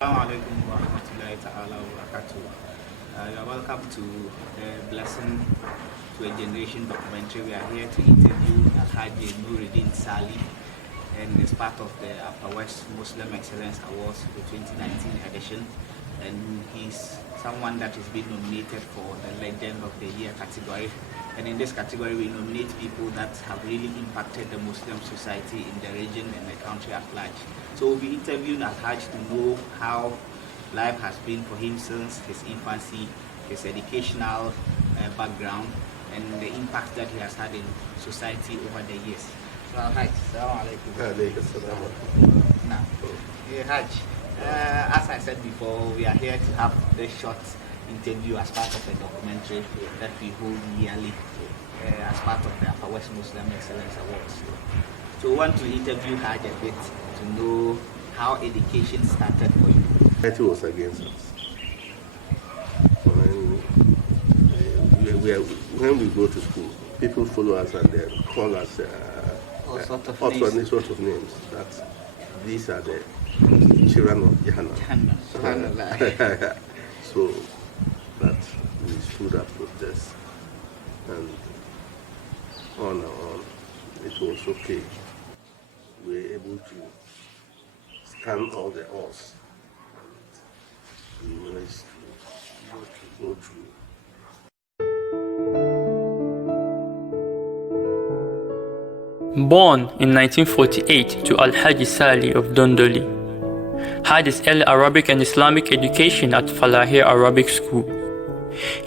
Assalamualaikum warahmatullahi ta'ala wabarakatuh. You're welcome to the Blessing to a Generation documentary. We are here to interview Alhaji Nurideen Salih, and it's part of the Upper West Muslim Excellence Awards, the 2019 edition. And he's someone that is being nominated for the Legend of the Year category. And in this category, we nominate people that have really impacted the Muslim society in the region and the country at large. So we'll be interviewing Alhaj to know how life has been for him since his infancy, his educational background, and the impact that he has had in society over the years. So Alhaj, assalamu alaikum. Now, Haj, as I said before, we are here to have this short interview as part of a documentary that we hold yearly as part of the Upper West Muslim Excellence Awards. So we want to interview Haj a bit to know how education started for you. It was against us. When we go to school, people follow us and they call us All sorts of names. That these are the children of Jahannam. So that we stood up with this and on. It was okay. We were able to scan all the odds. We managed to go through. Born in 1948 to Alhaji Salih of Dondoli, had his early Arabic and Islamic education at Falahir Arabic School.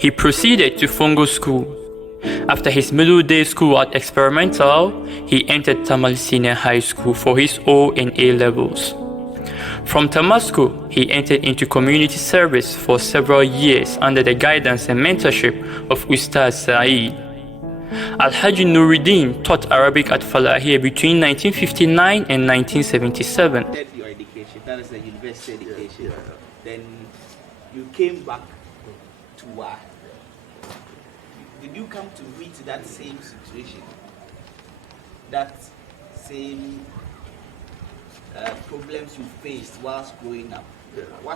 He proceeded to Fungo School. After his middle day school at Experimental, he entered Tamal Senior High School for his O and A levels. From Tamasco, he entered into community service for several years under the guidance and mentorship of Ustaz Saeed. Alhaji Nurideen taught Arabic at Falahir between 1959 and 1977. Your education, that is the university education. Then you came back to Wa. Did you come to meet that same situation? That same problems you faced whilst growing up?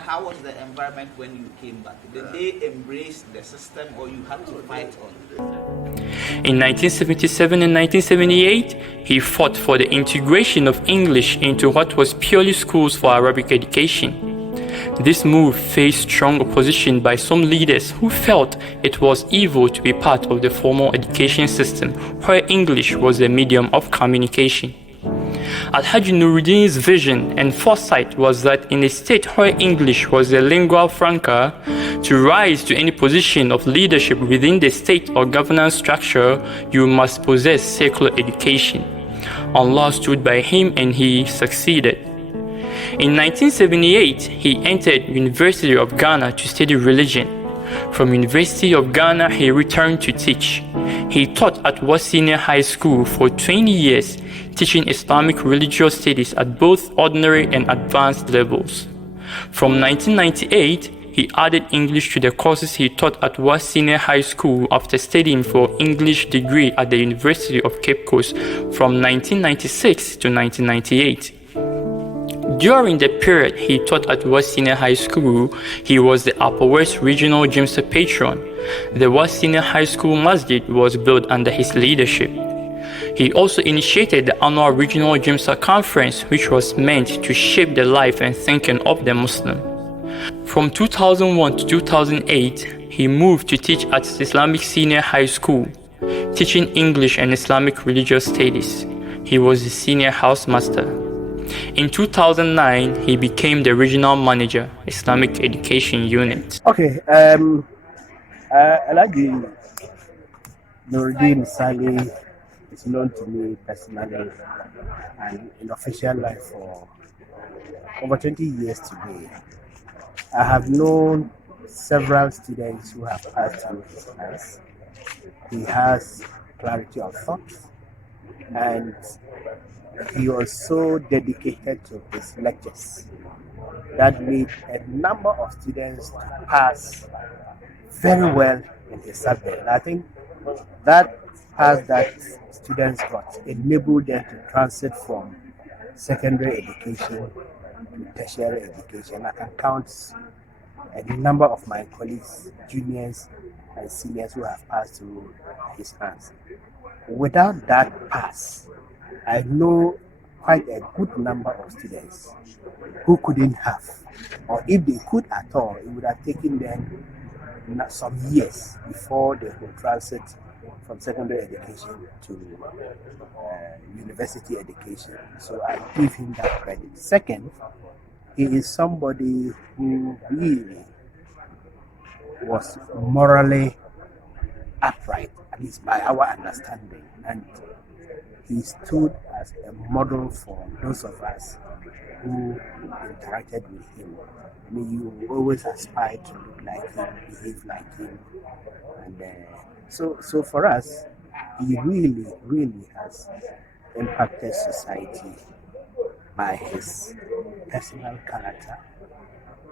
How was the environment when you came back? Did they embrace the system or you had to fight on? In 1977 and 1978, he fought for the integration of English into what was purely schools for Arabic education. This move faced strong opposition by some leaders who felt it was evil to be part of the formal education system where English was the medium of communication. Alhaji Nurideen's vision and foresight was that in a state where English was the lingua franca, to rise to any position of leadership within the state or governance structure, you must possess secular education. Allah stood by him and he succeeded. In 1978, he entered University of Ghana to study religion. From University of Ghana, he returned to teach. He taught at West Senior High School for 20 years, teaching Islamic religious studies at both ordinary and advanced levels. From 1998, he added English to the courses he taught at West Senior High School after studying for English degree at the University of Cape Coast from 1996 to 1998. During the period he taught at West Senior High School, he was the Upper West Regional Jimsa patron. The West Senior High School Masjid was built under his leadership. He also initiated the annual Regional Jimsa Conference, which was meant to shape the life and thinking of the Muslim. From 2001 to 2008, he moved to teach at Islamic Senior High School, teaching English and Islamic religious studies. He was the senior housemaster. In 2009, he became the regional manager, Islamic Education Unit. Okay, Alhaji Nurideen Salih is known to me personally and in official life for over 20 years today. I have known several students who have passed through his class. He has clarity of thought and he was so dedicated to his lectures that made a number of students pass very well in his subject. And I think that pass that students got enabled them to transit from secondary education to tertiary education. I can count a number of my colleagues, juniors and seniors who have passed through his hands. Without that pass, I know quite a good number of students who couldn't have, or if they could at all, it would have taken them some years before they could transit from secondary education to university education. So I give him that credit. Second, he is somebody who really was morally upright, at least by our understanding, and he stood as a model for those of us who interacted with him. I mean, you always aspire to look like him, behave like him, and so for us, he really has impacted society by his personal character,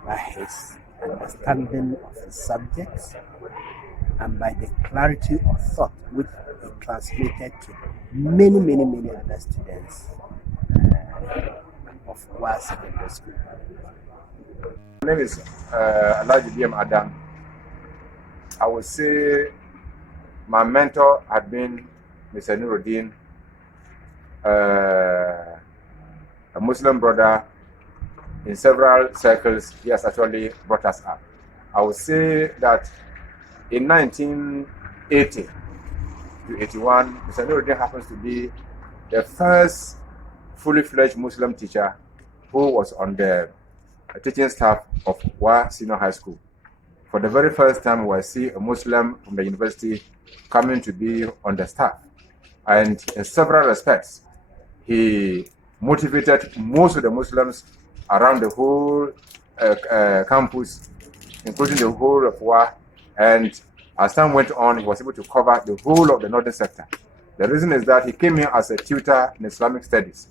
by his understanding of the subjects, and by the clarity of thought which he transmitted to many other students of our secondary school. My name is Alhaji Adam. I would say my mentor had been Mr. Nurideen, a Muslim brother. In several circles, he has actually brought us up. I would say that in 1980 to 81, Mr. Nurideen happens to be the first fully fledged Muslim teacher who was on the teaching staff of Wa Senior High School. For the very first time, we see a Muslim from the university coming to be on the staff. And in several respects, he motivated most of the Muslims around the whole campus, including the whole of Wa. And as time went on, he was able to cover the whole of the northern sector. The reason is that he came here as a tutor in Islamic studies.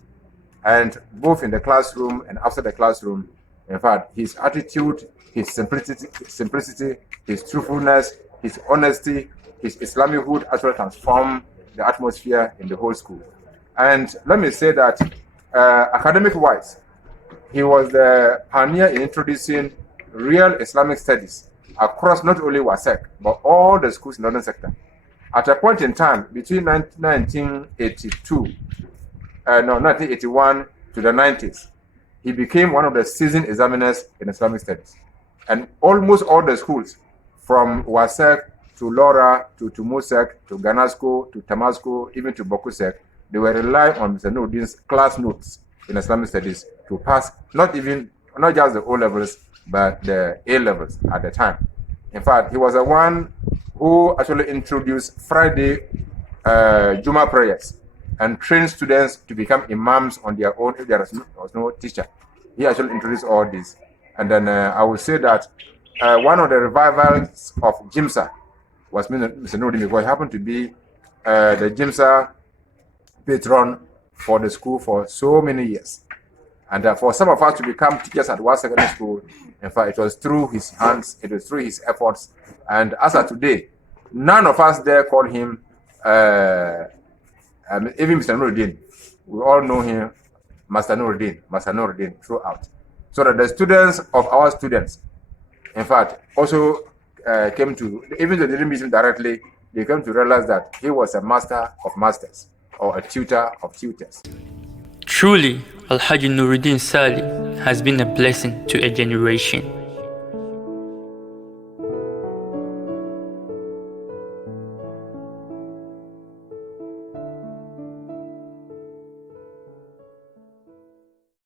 And both in the classroom and after the classroom, in fact, his attitude, his simplicity, his truthfulness, his honesty, his Islamichood actually transformed the atmosphere in the whole school. And let me say that academic-wise, he was the pioneer in introducing real Islamic studies across not only WASEC, but all the schools in the northern sector. At a point in time, between 1981 to the 90s, he became one of the seasoned examiners in Islamic studies. And almost all the schools, from WASEC to LoRa to Musec to Ganasco to Tamasco, even to Bokusec, they were relying on Mr. Nurideen's class notes in Islamic studies to pass not just the O levels, but the A levels at the time. In fact, he was the one who actually introduced Friday Juma prayers and trained students to become imams on their own if there was no teacher. He actually introduced all this. And then I would say that one of the revivals of Jimsa was Mr. Nurideen, because he happened to be the Jimsa patron for the school for so many years. And for some of us to become teachers at Wa Secondary School, in fact, it was through his hands, it was through his efforts. And as of today, none of us there call him, even Mr. Nurideen. We all know him, Master Nurideen throughout. So that the students of our students, in fact, also came to, even though they didn't meet him directly, they came to realize that he was a master of masters or a tutor of tutors. Truly, Alhaji Nurideen Salih has been a blessing to a generation.